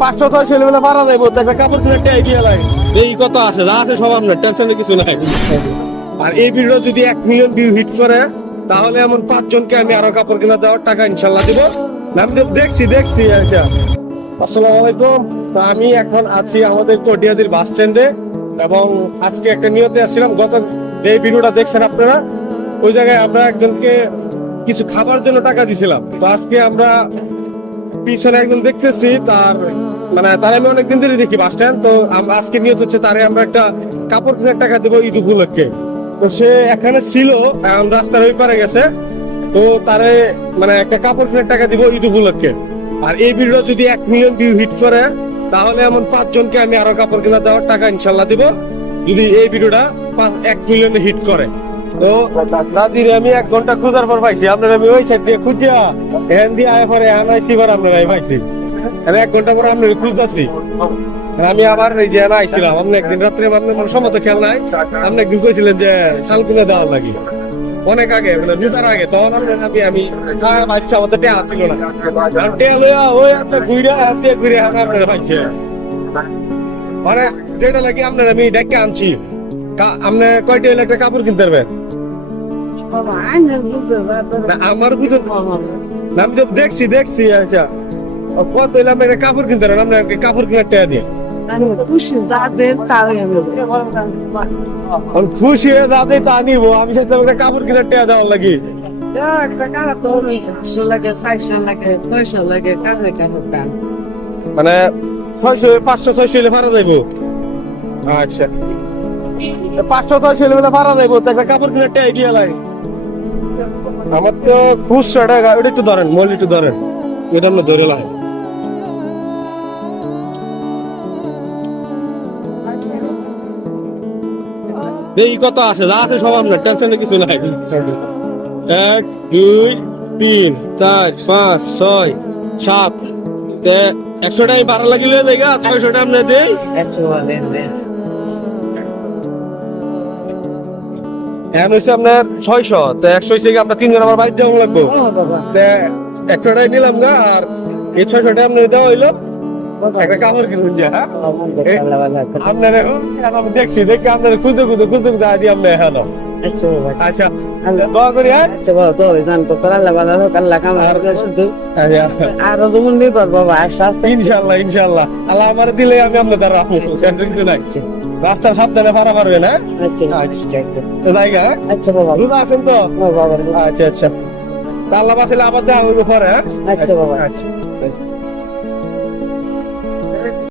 500 তো ছেলেবেলা ভাড়া যাইবো, তো একটা কাপড় কিনে একটা আইডিয়া লাগে। এই কত আছে, যা আছে সব আপনার, টেনশনের কিছু নাই। আর এই ভিডিও যদি 1 মিলিয়ন ভিউ হিট করে, তাহলে এমন 5 জনকে আমি আরো কাপড় কিনে দেওয়ার টাকা ইনশাল্লাহ দিব। আমি তো দেখছি আচ্ছা। আসসালামু আলাইকুম। তো আমি এখন আছি আমাদের কটিয়াদির বাস স্ট্যান্ডে, এবং আজকে একটা নিয়তে আসছিলাম। গত যে ভিডিওটা দেখছেন আপনারা, ওই জায়গায় আমরা একজনকে কিছু খাবার জন্য টাকা দিছিলাম। তো আজকে আমরা পিছনে একজন দেখতেছি, তার তার আমি অনেকদিন ধরে দেখি বাস স্ট্যান্ড। তো আজকে নিয়ত হচ্ছে তারে আমরা একটা কাপড় কেনার টাকা দেবো ঈদ উপলক্ষে। তো সে এখানে ছিল, এখন রাস্তার ওই পারে গেছে। তো তারে একটা কাপড় কেনার টাকা দিব ঈদ উপলক্ষে। আর এই ভিডিও যদি 1 মিলিয়ন ভিউ হিট করে, তাহলে এমন 5 জনকে আমি আরো কাপড় কেনা দেওয়ার টাকা ইনশাল্লাহ দিব, যদি এই ভিডিওটা 1 মিলিয়ন হিট করে। তো দাদির আমি 1 ঘন্টা খোঁজার পর পাইছি। আপনার আমি ওই সাইড দিয়ে খুঁজিয়া এখান দিয়ে আয় পরে এখানে আইসি, এবার আপনার আমি পাইছি। 1 ঘন্টা পরে আপনার খুঁজতেছি। আমি আবার এই যে আইছিলাম, আপনি একদিন রাত্রে আপনার সম্মত খেয়াল নাই, আপনি একদিন কইছিলেন যে শাল কিনে দেওয়ার লাগি, অনেক আগে রোজার আগে। তখন আমি বাচ্চা আমাদের টেয়া ছিল না, টেয়া লইয়া ওই আপনার ঘুরে আপনার পাইছে। যেটা লাগি আপনার আমি ডেকে আনছি। আপনি কয়টা হইলে একটা কাপড় কিনতে পারবেন? আমার বুঝে আমি তো দেখছি আচ্ছা। কত হইলে আপনি একটা কাপড় কিনতে পারবেন? আপনার কাপড় কিনার টেয়া দিয়ে খুশি হয়ে যাতে তা নিবো। আমি চাইতাম একটা কাপড় কিনার টেয়া দেওয়ার লাগি। লাগে 600 লাগে মানে 500-600 হইলে ভাড়া যাইবো। আচ্ছা, 500 তো ছেলেবেলা ভাড়া যাইবো, তো একটা কাপড় কিনার টেয়া আইডিয়া লাগে। আমার তো খুচরা টাকা, ওটা একটু ধরেন, মল একটু ধরেন, এটা আমরা ধরে লাগে। এই কত আছে, যা আছে সব আপনার, টেনশনের কিছু নাই। 1 2 3 4 5 6 7 100 টাকা ভাড়া লাগিলে দেখা 600 টাকা আপনি দেই। এখন হচ্ছে আপনার 600, তো 100 হচ্ছে আমরা 3 জন আমার বাড়িতে যাওয়া লাগবো। 100 টাকা নিলাম না, আর এই 600 টাকা আপনার দেওয়া হইলো একটা কাপড় কিনুন যে। হ্যাঁ আপনার আমি দেখছি আপনার খুঁজে আদি আপনার এখন। আচ্ছা দোয়া করি। ইনশাল্লাহ আল্লাহ আমার দিলে আমি আপনার দ্বারা কিছু নাই। রাস্তার সাবধানে পারা পারবেন। হ্যাঁ জায়গা রোজা আছেন তো? আচ্ছা তা আল্লাহ বাঁচাইলে আবার দেখা হইব পরে। হ্যাঁ আচ্ছা।